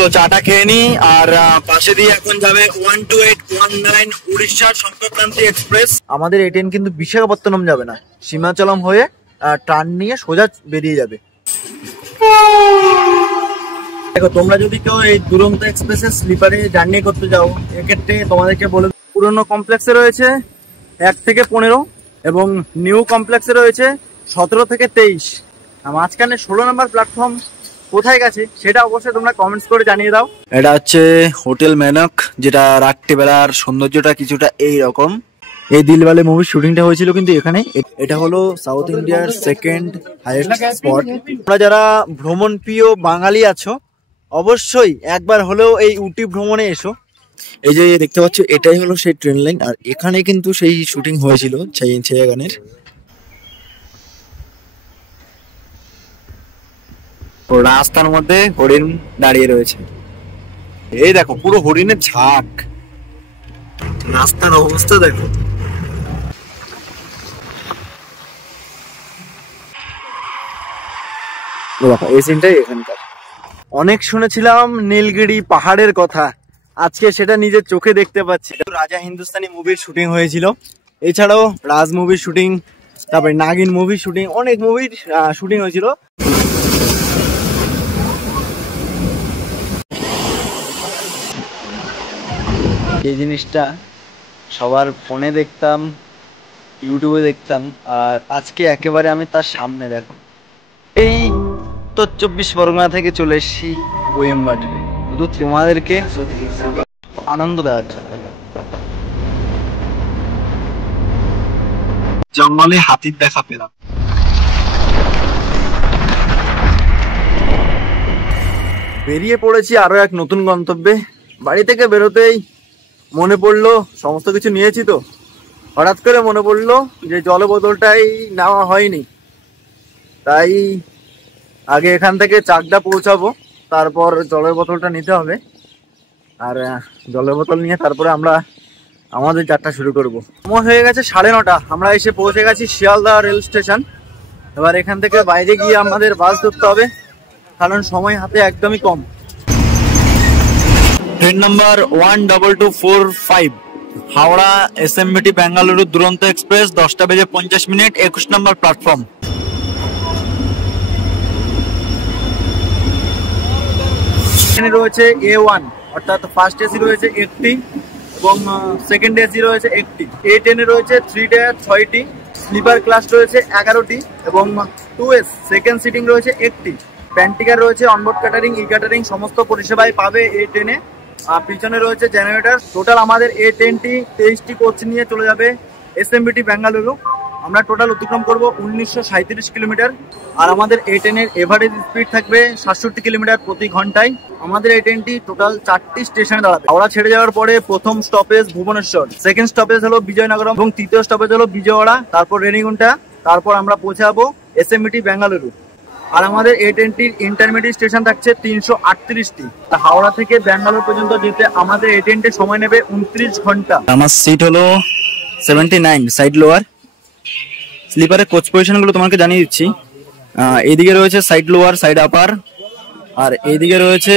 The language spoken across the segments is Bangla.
চলো চাটা খেয়ে নি। আর পাশে দিয়ে এখন যাবে 12819 উড়িষ্যার সম্পর্কক্রান্তি এক্সপ্রেস। আমাদের এই ট্রেন কিন্তু বিশাখাপত্তনম যাবে না, সীমাচলম হয়ে টার্ন নিয়ে সোজা বেরিয়ে যাবে। দেখো তোমরা যদি কেউ এই দুরন্ত এক্সপ্রেসের স্লিপারে জার্নি করতে যাও, এক্ষেত্রে তোমাদেরকে বলে পুরনো কমপ্লেক্সে রয়েছে 1 থেকে 15 এবং নিউ কমপ্লেক্সে রয়েছে 17 থেকে 23। মাঝখানে 16 নম্বর প্ল্যাটফর্ম কোথায় গেছে সেটা অবশ্যই তোমরা কমেন্টস করে জানিয়ে দাও। এটা হচ্ছে হোটেল মেনক, যেটা রাত্রিবেলার সৌন্দর্যটা কিছুটা এইরকম। এই দিলওয়ালে মুভির শুটিংটা হয়েছিল কিন্তু এখানে। এটা হলো সাউথ ইন্ডিয়ার সেকেন্ড হাইয়েস্ট স্পট। তোমরা যারা ভ্রমণ প্রিয় বাঙালি আছো অবশ্যই একবার হলেও এই উটি ভ্রমণে এসো। এই যে দেখতে পাচ্ছ এটাই হলো সেই ট্রেন লাইন, আর এখানে কিন্তু সেই শুটিং হয়েছিল ছায়া গানের। রাস্তার মধ্যে হরিণ দাঁড়িয়ে রয়েছে, এই দেখো পুরো হরিণের ঝাঁক। রাস্তার অবস্থা দেখো। এই সিনটাই এখানকার। অনেক শুনেছিলাম নীলগিরি পাহাড়ের কথা, আজকে সেটা নিজের চোখে দেখতে পাচ্ছি। রাজা হিন্দুস্তানি মুভির শুটিং হয়েছিল, এছাড়াও রাজ মুভির শুটিং, তারপরে নাগিন মুভির শুটিং, অনেক মুভির শুটিং হয়েছিল। এই জিনিসটা সবার ফোনে দেখতাম, ইউটিউবে দেখতাম, আর আজকে একেবারে আমি তার সামনে। দেখো এই তো 24 পরগনা থেকে চলে এসেছি কোয়েম্বাটুরে, শুধু তোমাদেরকে আনন্দ দেওয়ার জন্য। জঙ্গলে হাতির দেখা পেলাম। বেরিয়ে পড়েছি আরো এক নতুন গন্তব্যে। বাড়ি থেকে বেরোতেই মনে পড়লো সমস্ত কিছু নিয়েছি তো, হঠাৎ করে মনে পড়লো যে জল বোতলটাই নেওয়া হয়নি। তাই আগে এখান থেকে চাকদা পৌঁছাবো, তারপর জলের বোতলটা নিতে হবে। আর জলের বোতল নিয়ে তারপরে আমরা আমাদের যাত্রা শুরু করব। সময় হয়ে গেছে 9:30, আমরা এসে পৌঁছে গেছি শিয়ালদা রেল স্টেশন। এবার এখান থেকে বাইরে গিয়ে আমাদের বাস ধরতে হবে, কারণ সময় হাতে একদমই কম। Train number 12245 Howrah SMVT Bengaluru Duronto express, 10:50 21 নম্বর প্ল্যাটফর্ম। এখানে রয়েছে A1 অর্থাৎ ফার্স্ট এসি রয়েছে 1টি এবং সেকেন্ড এসি রয়েছে 1টি। A10 এ রয়েছে 3 টায়ার 6টি, স্লিপার ক্লাস রয়েছে 11টি এবং 2S সেকেন্ড সিটিং রয়েছে 1টি। প্যান্টিকার রয়েছে, অনবোর্ড ক্যাটারিং, ই ক্যাটারিং সমস্ত পরিষেবাই পাবে A10 এ। পিছনে রয়েছে জেনারেটর। টোটাল আমাদের A10টি 23টি কোচ নিয়ে চলে যাবে এসএমবিটি বেঙ্গালুরু। আমরা টোটাল অতিক্রম করব 1937 কিলোমিটার, আর আমাদের A10 এর এভারেজ স্পিড থাকবে 67 কিলোমিটার প্রতি ঘন্টায়। আমাদের A10টি টোটাল 4টি স্টেশনে দাঁড়াবে। হাওড়া ছেড়ে যাওয়ার পরে প্রথম স্টপেজ ভুবনেশ্বর, সেকেন্ড স্টপেজ হলো বিজয়নগরম এবং তৃতীয় স্টপেজ হলো বিজয়ওয়াড়া, তারপর রেনিগুন্টা, তারপর আমরা পৌঁছাবো এসএমবিটি বেঙ্গালুরু। আর আমাদের A10টির ইন্টারমিডিয়েট স্টেশন থাকছে 338টি। হাওড়া থেকে ব্যাঙ্গালোর পর্যন্ত যেতে আমাদের A10টি সময় নেবে 29 ঘন্টা। আমার সিট হলো 79 সাইড লোয়ার। স্লিপারের কোচ পজিশনগুলো তোমাকে জানিয়ে দিচ্ছি। এইদিকে রয়েছে সাইড লোয়ার, সাইড আপার, আর এইদিকে রয়েছে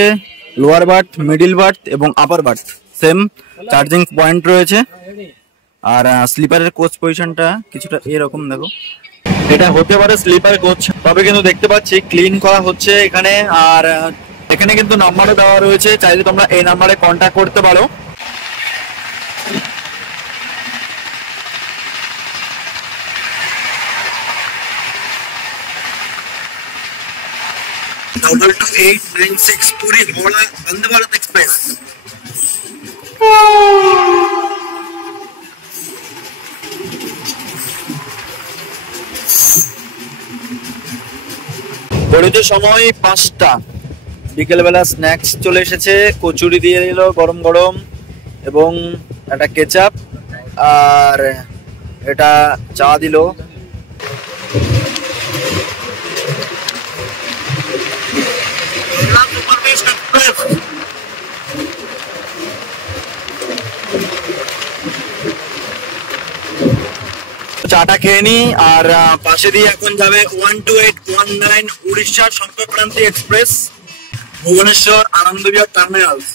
লোয়ার বার্থ, মিডিল বার্থ এবং upper berth. Same charging point রয়েছে। আর স্লিপারের কোচ পজিশনটা কিছুটা এরকম দেখো। এটা হতে পারে স্লিপার কোচ, তবে কিন্তু দেখতে পাচ্ছি ক্লিন করা হচ্ছে এখানে। আর এখানে কিন্তু নাম্বারও দেওয়া রয়েছে, চাইলে তোমরা এই নাম্বারে কন্ট্যাক্ট করতে পারো। পুরী হাওড়া বন্দে ভারত এক্সপ্রেস। ঘড়িতে সময় 5টা। বিকেলবেলা স্ন্যাক্স চলে এসেছে, কচুরি দিয়ে দিল গরম গরম এবং একটা কেচাপ, আর এটা চা দিল। চাটা খেয়ে নি। আর পাশে দিয়ে এখন যাবে 12819 উড়িষ্যার সম্পর্কক্রান্তি এক্সপ্রেস। ভুবনেশ্বর আনন্দ বিহার টার্মিনালস।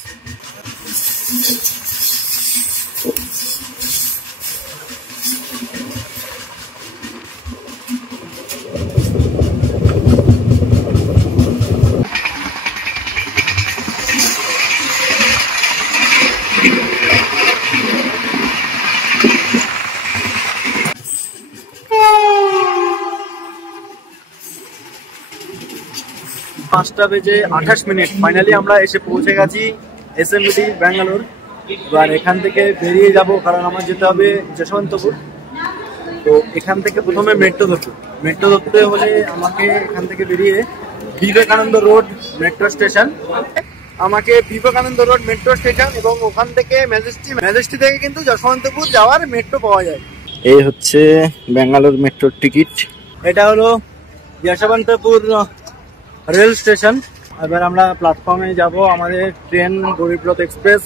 পাঁচটা বেজে 28 মিনিট ফাইনালি আমরা এসে পৌঁছে গেছি এসএমবিটি ব্যাঙ্গালোর। এবার এখান থেকে বেরিয়ে যাব, কারণ আমার যেতে হবে যশবন্তপুর। তো এখান থেকে প্রথমে মেট্রো ধরতে হলে আমাকে এখান থেকে বেরিয়ে বিবেকানন্দ রোড মেট্রো স্টেশন, এবং ওখান থেকে ম্যাজেস্টি থেকে কিন্তু যশবন্তপুর যাওয়ার মেট্রো পাওয়া যায়। এই হচ্ছে ব্যাঙ্গালোর মেট্রোর টিকিট। এটা হলো যশবন্তপুর রেল স্টেশন। এবার আমরা প্ল্যাটফর্মে যাব। আমাদের ট্রেন গরিবরথ এক্সপ্রেস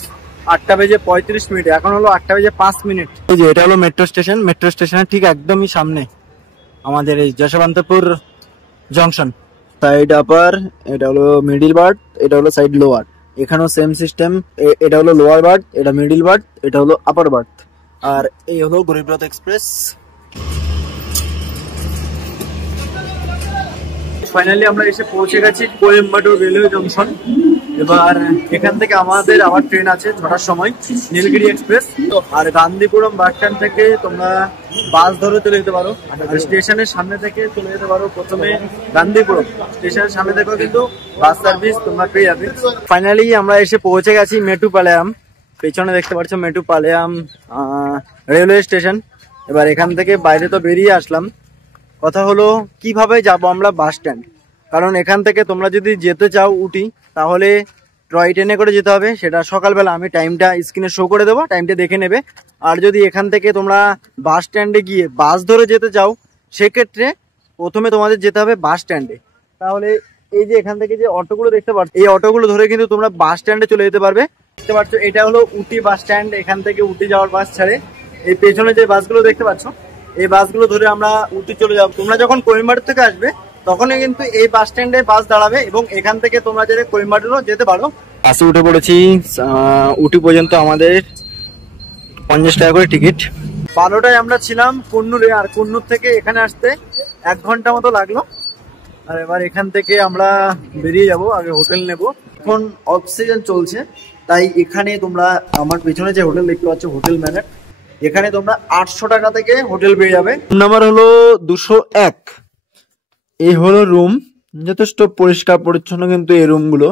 8টা বেজে 35 মিনিট, এখন হলো 8টা বেজে 5 মিনিট। এই যে এটা হলো মেট্রো স্টেশনের ঠিক একদমই সামনে আমাদের এই যশবন্তপুর জংশন। সাইড আপার, এটা হলো মিডিল বার্থ, এটা হলো সাইড লোয়ার। এখানেও সেম সিস্টেম, এটা হলো লোয়ার বার্থ, এটা মিডিল বার্থ, এটা হলো আপার বার্থ। আর এই হলো গরিবরথ এক্সপ্রেস। ফাইনালি আমরা এসে পৌঁছে গেছি কোয়েম্বাটোর রেলওয়ে জংশন। এবার এখান থেকে আমাদের আবার ট্রেন আছে 6টার সময়, নীলগিরি এক্সপ্রেস। আর গান্ধীপুরম বাস স্ট্যান্ড থেকে তোমরা বাস ধরে চলে যেতে পারো, আর স্টেশনের সামনে থেকে চলে যেতে পারো প্রথমে গান্ধীপুরম। স্টেশনের সামনে থেকেও কিন্তু বাস সার্ভিস তোমরা পেয়ে যাবে। ফাইনালি আমরা এসে পৌঁছে গেছি মেটুপালয়াম। পেছনে দেখতে পাচ্ছ মেটুপালয়াম রেলওয়ে স্টেশন। এবার এখান থেকে বাইরে তো বেরিয়ে আসলাম, কথা হলো কিভাবে যাব আমরা বাস স্ট্যান্ড। কারণ এখান থেকে তোমরা যদি যেতে চাও উটি, তাহলে টয় ট্রেনে করে যেতে হবে। সেটা সকালবেলা, আমি টাইমটা স্ক্রিনে শো করে দেবো, টাইমটা দেখে নেবে। আর যদি এখান থেকে তোমরা বাস স্ট্যান্ডে গিয়ে বাস ধরে যেতে চাও, সেক্ষেত্রে প্রথমে তোমাদের যেতে হবে বাস স্ট্যান্ডে। তাহলে এই যে এখান থেকে যে অটোগুলো দেখতে পাচ্ছ, এই অটোগুলো ধরে কিন্তু তোমরা বাস স্ট্যান্ডে চলে যেতে পারবে। দেখতে পাচ্ছ এটা হলো উটি বাস স্ট্যান্ড। এখান থেকে উটি যাওয়ার বাস ছাড়ে। এই পেছনে যে বাসগুলো দেখতে পাচ্ছ, এই বাসগুলো ধরে আমরা উটি চলে যাবো। তোমরা যখন কোয়েম্বাটোর থেকে আসবে তখনই কিন্তু এই বাস স্ট্যান্ডে বাস দাঁড়াবে, এবং এখান থেকে তোমরা যেতে কোয়েম্বাটোরও যেতে পারো। বাসে উঠে পড়েছি। উটি পর্যন্ত আমাদের 50 টাকা করে টিকিট। 12টায় আমরা ছিলাম কুন্নুরে, আর কুন্নুর থেকে এখানে আসতে 1 ঘন্টা মতো লাগলো। আর এবার এখান থেকে আমরা বেরিয়ে যাব, আগে হোটেল নেব। এখন অফ সিজন চলছে, তাই এখানে তোমরা আমার পেছনে যে হোটেল দেখতে পাচ্ছ, হোটেল ম্যানেট, এখানে তোমরা 800 টাকা থেকে হোটেল পেয়ে যাবে। রুম নাম্বার হলো 201। এই হলো রুম, যথেষ্ট পরিষ্কার পরিচ্ছন্ন কিন্তু এই রুমগুলো।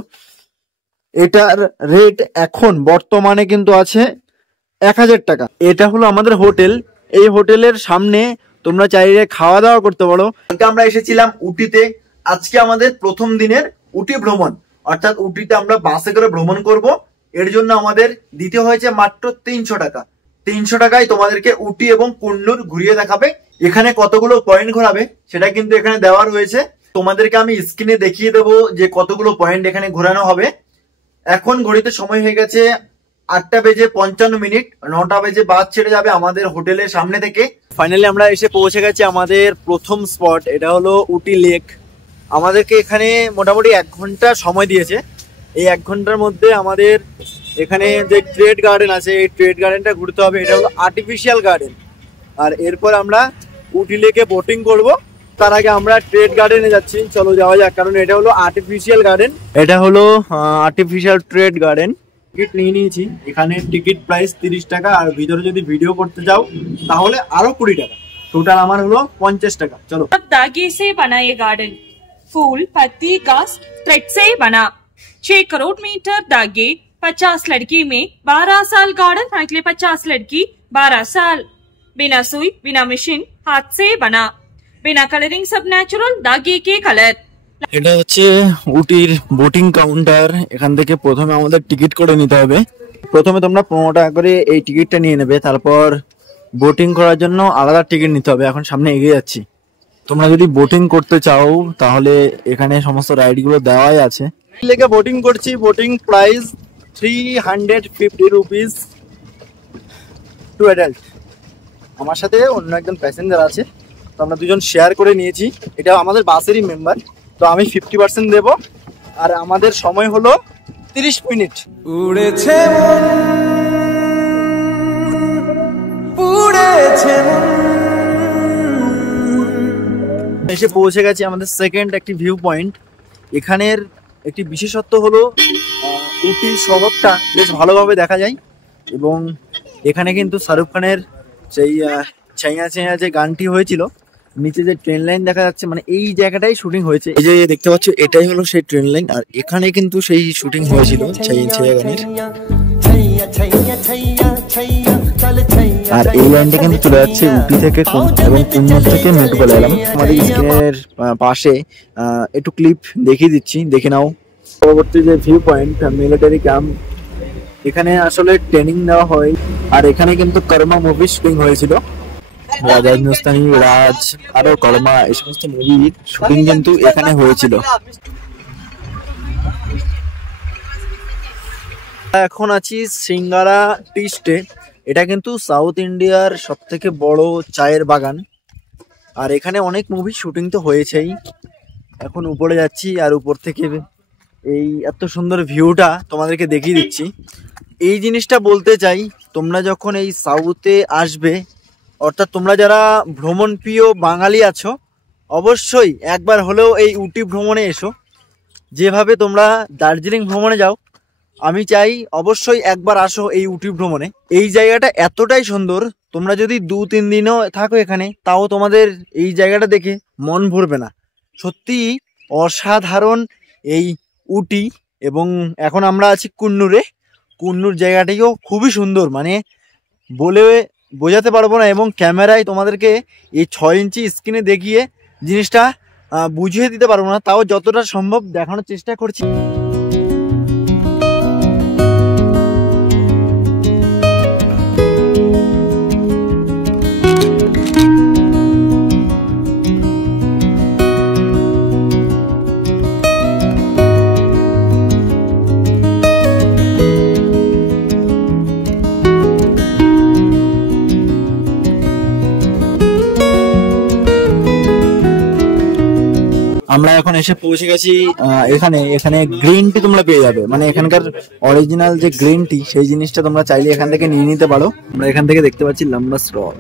এটার রেট এখন বর্তমানে কিন্তু আছে 1000 টাকা। এটা হলো আমাদের হোটেল। এই হোটেলের সামনে তোমরা চাইলে খাওয়া দাওয়া করতে পারো। আমরা এসেছিলাম উটিতে। আজকে আমাদের প্রথম দিনের উটি ভ্রমণ, অর্থাৎ উটিতে আমরা বাসে করে ভ্রমণ করব। এর জন্য আমাদের দিতে হয়েছে মাত্র 300 টাকা। 300 টাকায় তোমাদেরকে উটি এবং কুন্নুর ঘুরিয়ে দেখাবে। এখানে কতগুলো পয়েন্ট ঘোরাবে সেটা কিন্তু এখানে দেওয়া রয়েছে। তোমাদেরকে আমি স্ক্রিনে দেখিয়ে দেবো যে কতগুলো পয়েন্ট এখানে ঘোরানো হবে। এখন ঘড়িতে সময় হয়ে গেছে 8টা বেজে 55 মিনিট। 9টা বেজে বাস ছেড়ে যাবে আমাদের হোটেলের সামনে থেকে। ফাইনালি আমরা এসে পৌঁছে গেছি আমাদের প্রথম স্পট, এটা হলো উটি লেক। আমাদেরকে এখানে মোটামুটি 1 ঘন্টা সময় দিয়েছে। এই 1 ঘন্টার মধ্যে আমাদের এখানে যে ট্রেড গার্ডেন আছে, এই ট্রেড গার্ডেনটা ঘুরতে হবে। এটা হলো আর্টিফিশিয়াল গার্ডেন। আর এরপর আমরা উটি লেকে বোটিং করব। তার আগে আমরা ট্রেড গার্ডেনে যাচ্ছি, চলো যাওয়া যাক। কারণ এটা হলো আর্টিফিশিয়াল গার্ডেন, এটা হলো আর্টিফিশিয়াল ট্রেড গার্ডেন। টিকিট নিয়ে নিয়েছি। এখানে টিকিট প্রাইস 30 টাকা, আর ভিতরে যদি ভিডিও করতে যাও তাহলে আরো 20 টাকা। টোটাল আমার হলো 50 টাকা। চলো। धागे से बना ये गार्डन फूल पत्ती घास थ्रेड से बना 6 करोड़ मीटर धागे 50 लड़की में 12 साल गार्डन फ्रैंकली 50 लड़की 12 साल बिना सुई बिना मशीन हाथ से बना बिना कलरिंग सब नेचुरल धागे के कलर। এটা হচ্ছে উটির বোটিং কাউন্টার। এখান থেকে প্রথমে আমাদের টিকিট করে নিতে হবে। প্রথমে তোমরা 15 টাকা করে এই টিকিটটা নিয়ে নেবে, তারপর বোটিং করার জন্য আলাদা টিকিট নিতে হবে। এখন সামনে এগিয়ে যাচ্ছি। তোমরা যদি বোটিং করতে চাও তাহলে এখানে সমস্ত রাইড গুলো দেওয়াই আছে। লেগে বোটিং করছি। Boating price 350 rupees two adult. আমার সাথে অন্য একজন প্যাসেঞ্জার আছে, তো আমরা দুজন শেয়ার করে নিয়েছি। এটা আমাদের বাসেরই মেম্বার, তো আমি 50% দেবো আর আমাদের সময় হলো 30 মিনিট। উড়েছে এসে পৌঁছে গেছি আমাদের সেকেন্ড একটি ভিউ পয়েন্ট। এখানের একটি বিশেষত্ব হলো উটি শহরটা বেশ ভালোভাবে দেখা যায় এবং এখানে কিন্তু শাহরুখ খানের সেই ছাইয়া ছাইয়া যে গানটি হয়েছিল, নিচে যে ট্রেন লাইন দেখা যাচ্ছে, মানে এই জায়গাটাই শুটিং হয়েছে। এই যে দেখতে পাচ্ছ এটাই হলো সেই ট্রেন লাইন, আর এখানে কিন্তু সেই শুটিং হয়েছিল ছাইয়া ছাইয়া গানের। আর এই লাইনটা কিন্তু চলে যাচ্ছে উটি থেকে এবং কুন্নুর থেকে মেট্রোপোলে এলাম। আমাদের স্ক্রিনের পাশে একটু ক্লিপ দেখিয়ে দিচ্ছি, দেখে নাও। পরবর্তী যে ভিউ পয়েন্ট মিলিটারি ক্যাম্প, এখানে আসলে ট্রেনিং নেওয়া হয়। আর এখানে কিন্তু কর্মা মুভি শুটিং হয়েছিল। রাজা হিন্দুস্তানি, রাজ আরো কর্মা এই সমস্ত মুভির শুটিং কিন্তু এখানে হয়েছিল। এখন আছি সিঙ্গারা টি স্টে। এটা কিন্তু সাউথ ইন্ডিয়ার সব থেকে বড় চায়ের বাগান। আর এখানে অনেক মুভি শুটিং তো হয়েছেই। এখন উপরে যাচ্ছি আর উপর থেকে এই এত সুন্দর ভিউটা তোমাদেরকে দেখিয়ে দিচ্ছি। এই জিনিসটা বলতে চাই, তোমরা যখন এই সাউথে আসবে, অর্থাৎ তোমরা যারা ভ্রমণ প্রিয় বাঙালি আছো, অবশ্যই একবার হলেও এই উটি ভ্রমণে এসো। যেভাবে তোমরা দার্জিলিং ভ্রমণে যাও, আমি চাই অবশ্যই একবার আসো এই উটি ভ্রমণে। এই জায়গাটা এতটাই সুন্দর, তোমরা যদি 2-3 দিনও থাকো এখানে, তাও তোমাদের এই জায়গাটা দেখে মন ভরবে না। সত্যি অসাধারণ এই উটি। এবং এখন আমরা আছি কুন্নুরে। কুন্নুর জায়গাটিও খুবই সুন্দর, মানে বলে বোঝাতে পারবো না। এবং ক্যামেরায় তোমাদেরকে এই 6 ইঞ্চি স্ক্রিনে দেখিয়ে জিনিসটা বুঝিয়ে দিতে পারবো না, তাও যতটা সম্ভব দেখানোর চেষ্টা করছি। আমরা এখন এসে পৌঁছে গেছি এখানে গ্রিন টি তোমরা পেয়ে যাবে, মানে এখানকার অরিজিনাল যে গ্রিন টি, সেই জিনিসটা তোমরা চাইলে এখান থেকে নিয়ে নিতে পারো। আমরা এখান থেকে দেখতে পাচ্ছি লাম্বাস রক।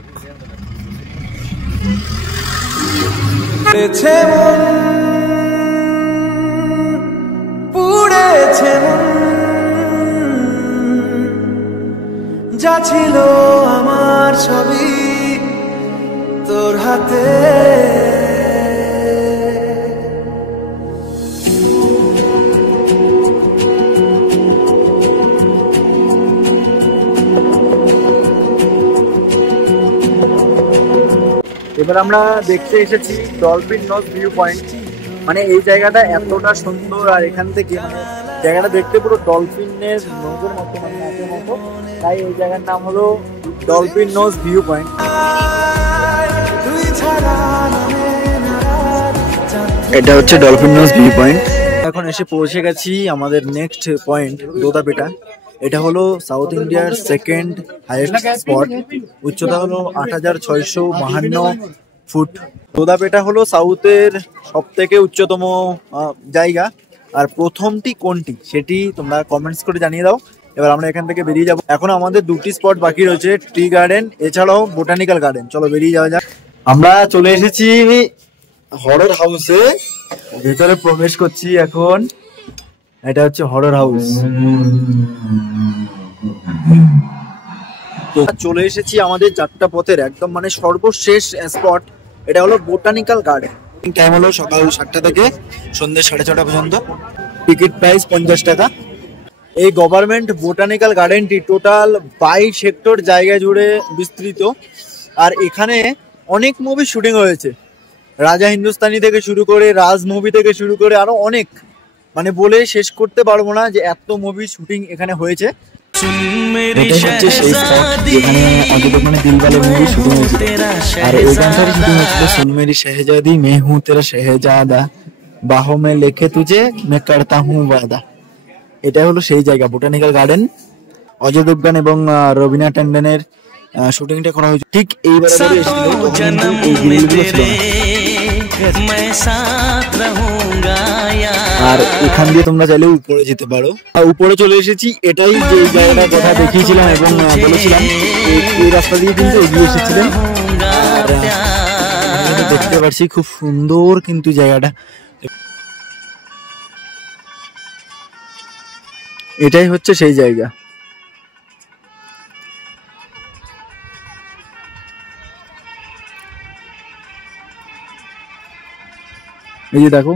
যা ছিল আমার সবই তোর হাতে, এবার আমরা দেখতে এসেছি ডলফিন নোজ ভিউ পয়েন্ট। মানে এই জায়গাটা এতটা সুন্দর, আর এখান থেকে মানে জায়গাটা দেখতে পুরো ডলফিনের নোজের মতো, মানে নাচের মতো, তাই এই জায়গার নাম হলো ডলফিন নোজ ভিউ পয়েন্ট। এটা হচ্ছে ডলফিন নোজ ভিউ পয়েন্ট। এখন এসে পৌঁছে গেছি আমাদের নেক্সট পয়েন্ট দোদাপেটা। এটা হলো সাউথ ইন্ডিয়ার সেকেন্ড হাইয়েস্ট স্পট। উচ্চতা হলো 8652 ফুট। দোদাপেটা হলো সাউথের সব থেকে উচ্চতম জায়গা। আর প্রথমটি কোনটি সেটি তোমরা কমেন্টস করে জানিয়ে দাও। এবার আমরা এখান থেকে বেরিয়ে যাব। এখন আমাদের 2টি স্পট বাকি রয়েছে, ট্রি গার্ডেন এছাড়াও বোটানিক্যাল গার্ডেন। চলো বেরিয়ে যাওয়া যাক। আমরা চলে এসেছি হরর হাউসে, ভেতরে প্রবেশ করছি এখন। এটা হচ্ছে হরর হাউস। তো চলে এসেছি আমাদের যাত্রা পথের একদম মানে সর্বশেষ স্পট। এটা হলো বোটানিক্যাল গার্ডেন। টাইম হলো সকাল 7টা থেকে সন্ধ্যে 6:30 পর্যন্ত। টিকিট প্রাইস 50 টাকা। এই গভর্নমেন্ট বোটানিক্যাল গার্ডেনটি টোটাল 22 হেক্টর জায়গা জুড়ে বিস্তৃত। আর এখানে অনেক মুভি শুটিং হয়েছে, রাজা হিন্দুস্তানি থেকে শুরু করে, রাজ মুভি থেকে শুরু করে আরো অনেক, মানে বলে শেষ করতে পারবো না যে এত মুভি শুটিং এখানে হয়েছে। এটাই হচ্ছে সেই স্পট যেখানে অজয় মানে দিলওয়ালে মুভি শুটিং হয়েছিল। আর এই গানটারই শুটিং হয়েছিল সুন মেরি শেহজাদি মে হুঁ তেরা শেহজাদা, বাহো মে লেখে তুঝে মে করতা হুঁ ওয়াদা। এটা হলো সেই জায়গা বোটানিক্যাল গার্ডেন। অজয় দেবগন এবং রবিনা ট্যান্ডনের শুটিংটা করা হয়েছে ঠিক এই বরাবরই এসেছিল। এই গ্রিলগুলো ছিল না। আর এখান দিয়ে তোমরা চাইলে উপরে যেতে পারো। আর উপরে চলে এসেছি, এটাই যে জায়গাটার কথা দেখিয়েছিলাম এবং বলেছিলাম এই রাস্তা দিয়ে কিন্তু এগিয়ে এসেছিলেন। আর দেখতে পাচ্ছি খুব সুন্দর কিন্তু জায়গাটা, এটাই হচ্ছে সেই জায়গা। এই যে দেখো,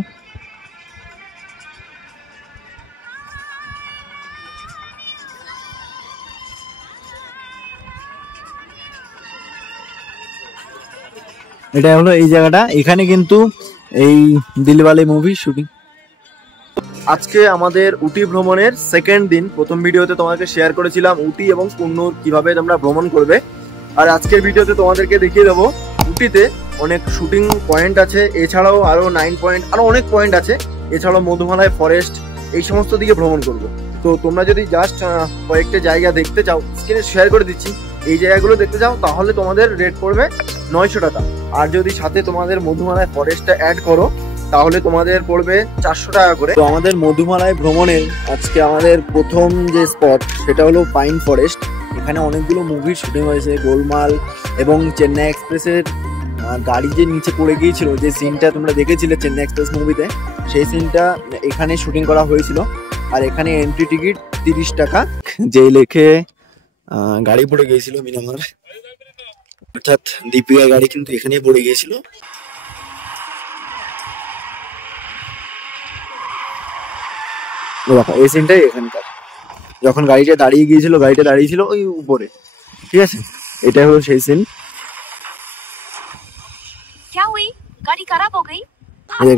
এটা হলো এই জায়গাটা, এখানে কিন্তু এই দিলওয়ালে মুভি শুটিং। আজকে আমাদের উটি ভ্রমণের সেকেন্ড দিন। প্রথম ভিডিওতে তোমাকে শেয়ার করেছিলাম উটি এবং কুন্নুর কিভাবে তোমরা ভ্রমণ করবে, আর আজকের ভিডিওতে তোমাদেরকে দেখিয়ে দেবো উটিতে অনেক শুটিং পয়েন্ট আছে, এছাড়াও আরো 9 পয়েন্ট, আরো অনেক পয়েন্ট আছে, এছাড়াও মধুমালাই ফরেস্ট, এই সমস্ত দিকে ভ্রমণ করব। তো তোমরা যদি জাস্ট কয়েকটা জায়গা দেখতে চাও, স্ক্রিনে শেয়ার করে দিচ্ছি, এই জায়গাগুলো দেখতে চাও তাহলে তোমাদের রেট পড়বে 900 টাকা। আর যদি সাথে তোমাদের মধুমালাই ফরেস্টটা অ্যাড করো তাহলে তোমাদের পড়বে 400 টাকা করে। তো আমাদের মধুমালাই ভ্রমণের আজকে আমাদের প্রথম যে স্পট সেটা হলো পাইন ফরেস্ট। এখানে অনেকগুলো মুভির শুটিং হয়েছে, গোলমাল এবং চেন্নাই এক্সপ্রেসের গাড়ি যে নিচে পড়ে গিয়েছিল, যে সিনটা তোমরা দেখেছিলে চেন্নাই এক্সপ্রেস মুভিতে, সেই সিনটা এখানে শুটিং করা হয়েছিল। আর এখানে এন্ট্রি টিকিট 30 টাকা। যে লেখে গাড়ি পড়ে গিয়েছিল মিনামার, অর্থাৎ দীপিকার গাড়ি কিন্তু এখানেই পড়ে গিয়েছিল। এই সিনটাই এখানকার, যখন গাড়িটা দাঁড়িয়ে গিয়েছিল, গাড়িটা দাঁড়িয়েছিল ওই উপরে, ঠিক আছে, এটা হলো সেই সিন।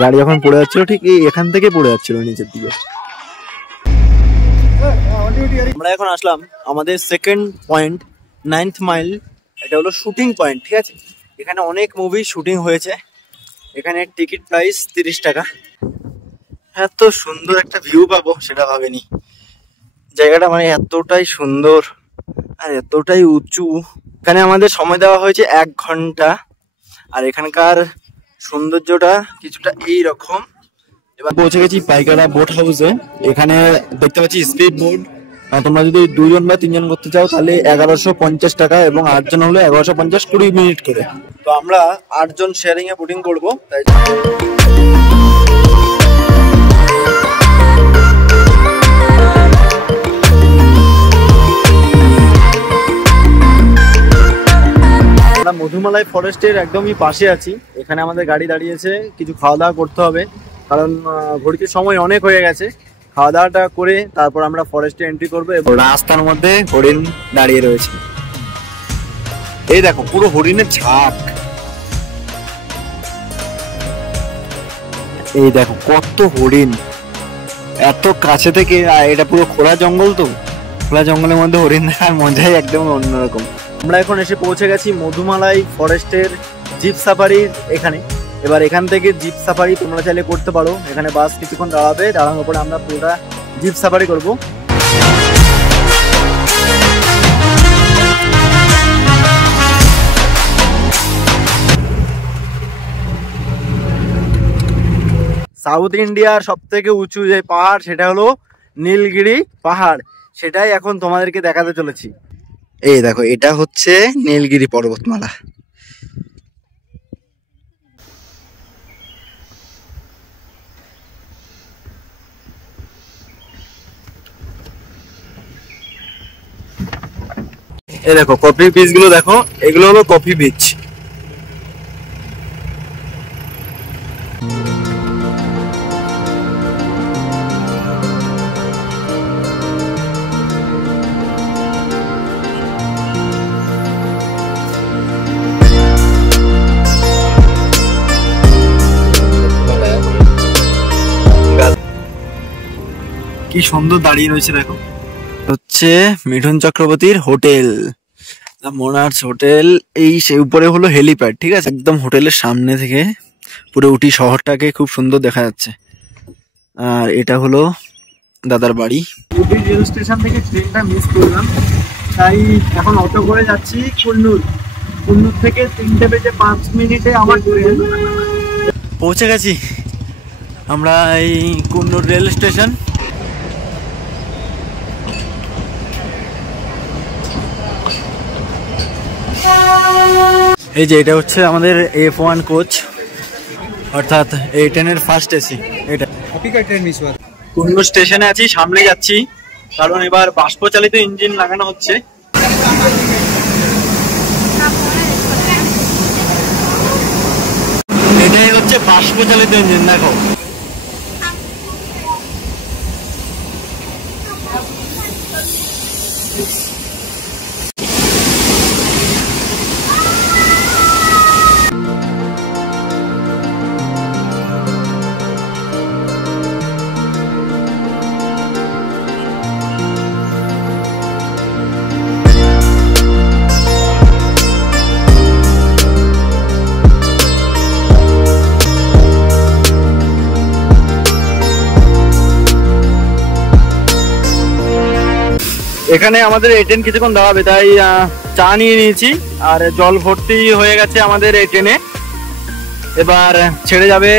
গাড়ি যখন পড়ে যাচ্ছিল ঠিক এখান থেকে পড়ে যাচ্ছিল নিচের দিকে। আমরা এখন আসলাম আমাদের সেকেন্ড পয়েন্ট, 9th মাইল। এটা হলো শুটিং পয়েন্ট, ঠিক আছে। এখানে অনেক মুভি শুটিং হয়েছে। এখানে টিকিট প্রাইস 30 টাকা। এত সুন্দর একটা ভিউ পাবো সেটা ভাবিনি। জায়গাটা মানে এতটাই সুন্দর আর এতটাই উঁচু। এখানে আমাদের সময় দেওয়া হয়েছে 1 ঘন্টা। আর এখানকার সৌন্দর্যটা কিছুটা এইরকম। এবার পৌঁছে গেছি পাইকারা বোট হাউসে। এখানে দেখতে পাচ্ছি স্পিড বোট। তোমরা যদি 2 জন বা 3 জন করতে চাও তাহলে 1150 টাকা, এবং 8 জন হলে 1150, 20 মিনিট করে। তো আমরা 8 জন শেয়ারিং এ বোটিং করবো, তাই মধুমালাই ফরেস্টের একদমই পাশে আছি। এখানে আমাদের গাড়ি দাঁড়িয়েছে, কিছু খাওয়া দাওয়া করতে হবে, কারণ ঘড়িতে সময় অনেক হয়ে গেছে। খাওয়া দাওয়াটা করে তারপর আমরা ফরেস্টে এন্ট্রি করবো। এবং রাস্তার মধ্যে হরিণ দাঁড়িয়ে রয়েছে, এই দেখো পুরো হরিণের ঝাঁক। এই দেখো কত হরিণ এত কাছে থেকে। এটা পুরো খোলা জঙ্গল, তো খোলা জঙ্গলের মধ্যে হরিণ দেখার মজাই একদম অন্যরকম। আমরা এখন এসে পৌঁছে গেছি মধুমালাই ফরেস্টের জিপ সাফারির এখানে। এবার এখান থেকে জিপ সাফারি তোমরা চাইলে করতে পারো। এখানে বাস কিছুক্ষণ দাঁড়াবে, দাঁড়ানোর পরে আমরা পুরোটা জিপ সাফারি করব। সাউথ ইন্ডিয়ার সব থেকে উঁচু যে পাহাড় সেটা হলো নীলগিরি পাহাড়, সেটাই এখন তোমাদেরকে দেখাতে চলেছি। এই দেখো, এটা হচ্ছে নীলগিরি পর্বতমালা। এই দেখো কফি বীজ গুলো দেখো, এগুলো হলো কফি বীজ। কি সুন্দর দাঁড়িয়ে রয়েছে দেখো, হচ্ছে মিঠুন চক্রবর্তীর হোটেল, মোনার্স হোটেল। এই সেই উপরে হলো হেলিপ্যাড, ঠিক আছে। একদম হোটেলের সামনে থেকে পুরো উটি শহরটাকে খুব সুন্দর দেখা যাচ্ছে। আর এটা হলো দাদার বাড়ি। উটি রেল স্টেশন থেকে ট্রেনটা মিস করলাম, তাই এখন অটো করে যাচ্ছি কুন্নুর। কুন্নুর থেকে 3:05 আমার ট্রেন। পৌঁছে গেছি আমরা এই কুন্নুর রেল স্টেশন। এই যে এটা হচ্ছে আমাদের F1 কোচ, অর্থাৎ এই ট্রেনের ফার্স্ট এসি। এটা কুন্নুর স্টেশনে আছি, সামনে যাচ্ছি, কারণ এবার বাষ্প চালিত ইঞ্জিন লাগানো হচ্ছে। এটাই হচ্ছে বাষ্প চালিত ইঞ্জিন, দেখো। এখানে আমাদের এই ট্রেন কিছুক্ষণ দাঁড়াবে, তাই চা নিয়ে নিয়েছি আর জল ভর্তি হয়ে গেছে আমাদের এই ট্রেনে। এবার ছেড়ে যাবে।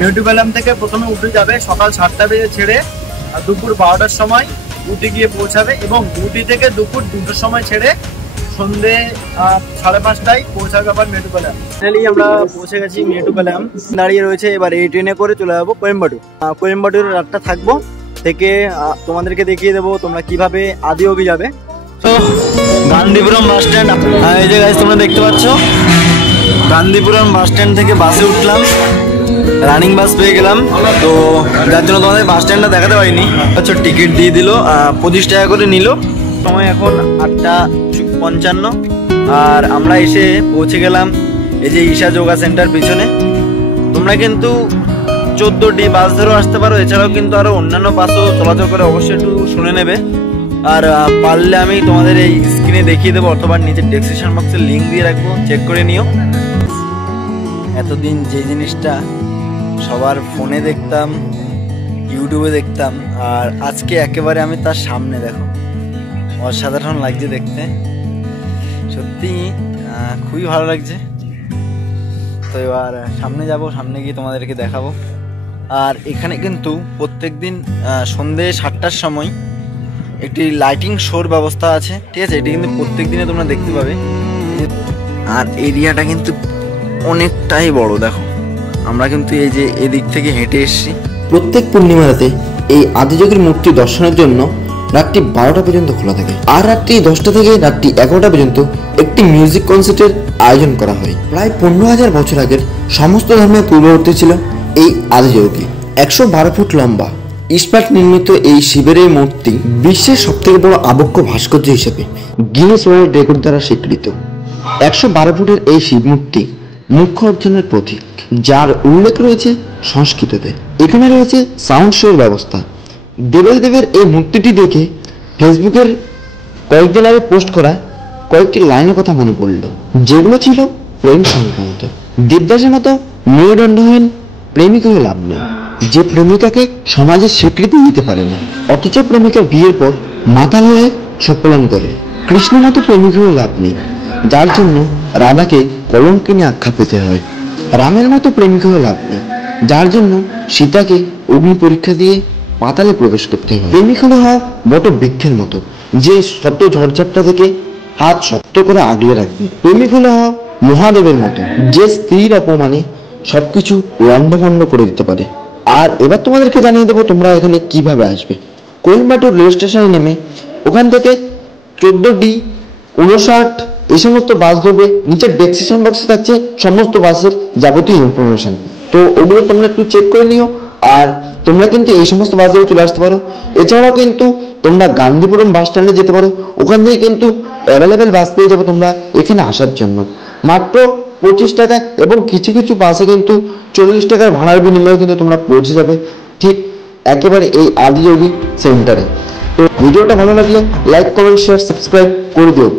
মেট্রোপোলিয়াম থেকে প্রথমে উঠে যাবে সকাল 7টা বেজে ছেড়ে, আর দুপুর 12টার সময় উটি গিয়ে পৌঁছাবে, এবং উটি থেকে দুপুর 2টোর সময় ছেড়ে সন্ধে 5:30টায় পৌঁছাবে আবার মেট্রোপোলিয়াম। ফাইনালি আমরা পৌঁছে গেছি মেট্রোপোলিয়াম, দাঁড়িয়ে রয়েছে। এবার এই ট্রেনে করে চলে যাবো কোয়েম্বাটুর। কোয়েম্বাটুর রাতটা থাকবো, থেকে তোমাদেরকে দেখিয়ে দেবো তোমরা কিভাবে আদিয়োগী যাবে। তো গান্ধীপুরম বাস স্ট্যান্ড, এই যে গাইস তোমরা দেখতে পাচ্ছ, গান্ধীপুরম বাস স্ট্যান্ড থেকে বাসে উঠলাম, রানিং বাস পেয়ে গেলাম। তো যার জন্য তোমাদের বাস স্ট্যান্ডটা দেখাতে পারিনি। আচ্ছা, টিকিট দিয়ে দিল, 25 টাকা করে নিল। সময় এখন 8:55, আর আমরা এসে পৌঁছে গেলাম এই যে ঈশা যোগা সেন্টার পিছনে। তোমরা কিন্তু 14D বাস ধরেও আসতে পারো, এছাড়াও কিন্তু আরো অন্যান্য বাসও চলাচল করে, অবশ্যই একটু শুনে নেবে। আর পারলে আমি তোমাদের এই স্ক্রিনে দেখিয়ে দেবো, অথবা নিচের ডেসক্রিপশন বক্সে লিঙ্ক দিয়ে রাখবো, চেক করে নিও। এতদিন যে জিনিসটা সবার ফোনে দেখতাম, ইউটিউবে দেখতাম, আর আজকে একেবারে আমি তার সামনে, দেখো অসাধারণ লাগছে দেখতে, সত্যি খুবই ভালো লাগছে। তো এবার সামনে যাব, সামনে গিয়ে তোমাদেরকে দেখাবো। আর এখানে কিন্তু প্রত্যেকদিন সন্ধে 7টার সময় একটি লাইটিং শোর ব্যবস্থা আছে, ঠিক আছে? এটি কিন্তু প্রত্যেক দিনে তোমরা দেখতে পাবে। আর এরিয়াটা কিন্তু অনেকটাই বড়, দেখো আমরা কিন্তু এই যে এদিক থেকে হেঁটে এসেছি। প্রত্যেক পূর্ণিমা রাতে এই আদিযোগীর মূর্তি দর্শনের জন্য রাত্রি 12টা পর্যন্ত খোলা থাকে, আর রাত্রি 10টা থেকে রাত্রি 11টা পর্যন্ত একটি মিউজিক কনসার্টের আয়োজন করা হয়। প্রায় 15,000 বছর আগের সমস্ত ধর্মের পূর্ববর্তী ছিল এই আদিযোগী। 112 ফুট লম্বা ইস্পাত নির্মিত এই শিবের এই মূর্তি বিশ্বের সবথেকে বড় আবক্ষ ভাস্কর্য হিসেবে গিনেস ওয়ার্ল্ড রেকর্ড দ্বারা স্বীকৃত। 112 ফুটের এই শিব মূর্তি মুখ্য অর্জনের প্রতীক, যার উল্লেখ রয়েছে সংস্কৃততে। এখানে রয়েছে সাউন্ড শোর ব্যবস্থা। দেবের এই মূর্তিটি দেখে ফেসবুকের কয়েকদিন আগে পোস্ট করা কয়েকটি লাইনের কথা মনে পড়ল, যেগুলো ছিল প্রেম সংক্রান্ত। দেবদাসের মতো মেরুদণ্ডহীন প্রেমিক হয়ে লাভ নেই, যে প্রেমিকাকে সমাজের স্বীকৃতি দিতে পারে না, অথচ প্রেমিকা বিয়ের পর মাতাল হয়ে সফলন করে। কৃষ্ণের মতো প্রেমিক হয়ে লাভ নেই, যার জন্য রাধাকে কলঙ্কিনী আখ্যা পেতে হয়। রামের মতো প্রেমিক হয়ে লাভ নেই, যার জন্য সীতাকে অগ্নি পরীক্ষা দিয়ে পাতালে প্রবেশ করতে হয়। প্রেমিক হলে হয় বট বৃক্ষের মতো, যে শত ঝড়ঝাপটা থেকে হাত শক্ত করে আগলে রাখবে। প্রেমিক হলে হয় মহাদেবের মতো, যে স্ত্রীর অপমানে সবকিছু লন্ডভন্ড করে দিতে পারে। আর এবার তোমাদেরকে জানিয়ে দেবো তোমরা এখানে কিভাবে আসবে। কোয়েম্বাটুর রেল স্টেশনে নেমে ওখান থেকে 14D, 59 এই সমস্ত বাস ধরবে। নিচের ডেসক্রিপশন বক্সে থাকছে সমস্ত বাসের যাবতীয় ইনফরমেশন, তো ওগুলো তোমরা একটু চেক করে নিও। আর তোমরা কিন্তু এই সমস্ত বাস ধরে চলে আসতে পারো। এছাড়াও কিন্তু তোমরা গান্ধীপুরম বাস স্ট্যান্ডে যেতে পারো, ওখান থেকে কিন্তু অ্যাভেলেবেল বাস পেয়ে যাবে তোমরা এখানে আসার জন্য মাত্র 25 টাকা, এবং কিছু কিছু বাসে কিন্তু 40 টাকার ভাড়ার বিনিময়ে কিন্তু তোমরা পৌঁছে যাবে ঠিক একেবারে এই আদিযোগী সেন্টারে। তো ভিডিওটা ভালো লাগলে লাইক, কমেন্ট, শেয়ার, সাবস্ক্রাইব করে দিও।